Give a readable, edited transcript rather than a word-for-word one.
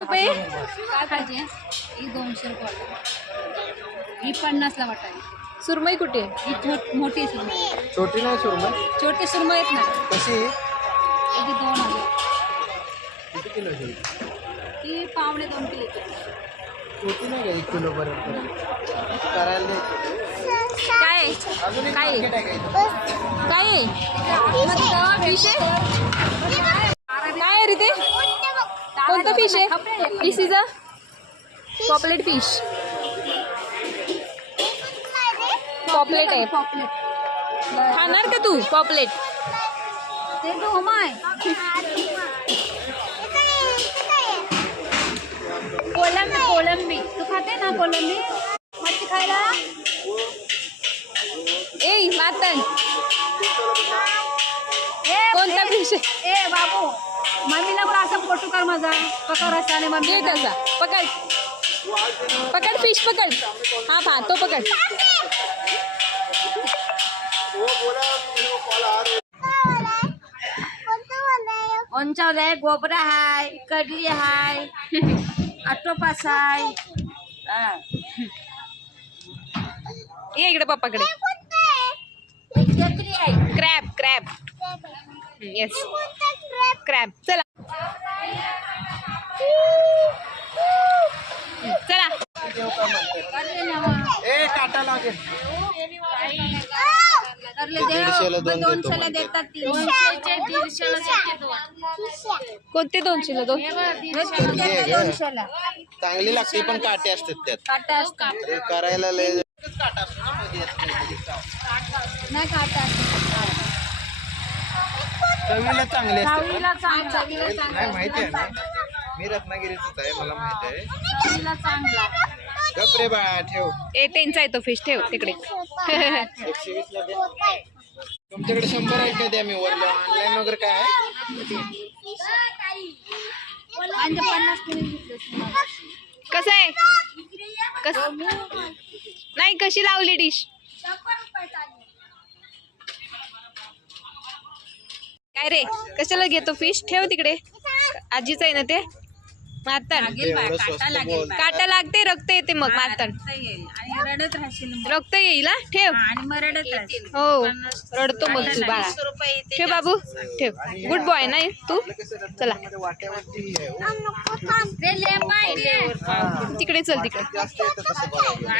रुपये काय पाहिजे? ही 200 रुपये, ही 50ला वाटावी. सुरमई कुठे? ही मोठी सुरमई, छोटी नाही सुरमई. छोटी सुरमई आहेत ना, कशी ही 2 आहे. किती किलो? ही 1.5-2 किलो. छोटी नाही का 1 किलो पर्यंत करायला द्यायची. काय अजून एक काय market आहे का इथं? काय फिश आहे? काय आहे रे ते? कोणतं फिश आहे? This is a paplet fish. Paplet आहे. खाणार का तू पॉपलेट? ते तो हमाय कोलंबी तू खाते ना कोलंबी मच्छी खायला? ए मातन कोणता फिश आहे? ए बाबू मम्मीला पण असा फोटो कर माझा पकड असा आणि मम्मी ये तसा पकड पकड फिश पकड. हा तो पकड. उंचावले गोबरा हाय, कडली हाय, ऑक्टोपस हाय. ये इकडे पप्पाकडे. Crab crab. Yes crab. चला चला. ए काटा लागेल. करले 150ला दोन देतो 200ला देतात. 200चे 150ला दोन. कोणते 200ला 2? 200ला चांगली लागते पण काटे असतात त्यात. काटा असतात. ते करायला लय काटा असतो ना मध्ये असतो. नाही काटा चवीला चांगले असतात. चवीला चांगला नाही माहिती आहे ना, मी रत्नागिरीचाच आहे, मला माहिती आहे. चवीला चांगला. गप रे बाळा ठेव. ए त्यांचा आहे तो फिश. ठेव तिकडे. 120ला द्या. तुमच्याकडे 100 आहे का? द्या मी वरलं ऑनलाईन वगैरे काय आहे? म्हणजे 50 किलो कसं आहे? नाही कशी लावली डिश? काय रे कशाला घेतो फिश? ठेव तिकडे. आजीच आहे ना ते. मातन एवढं स्वस्त बोल. काटा लागते. रक्त येते मग मातन. आणि रडत राहशील रक्त येईल हा. ठेव. आणि मग रडत राहशील. हो रडतो मग तू बाळा. ठेव बाबू ठेव. गुड बॉय नाही तू. चला वाट्यावरती आहे, हो. रे ले पाय रे. तिकडे चल तिकडे. जास्त येतं तसं बघायला.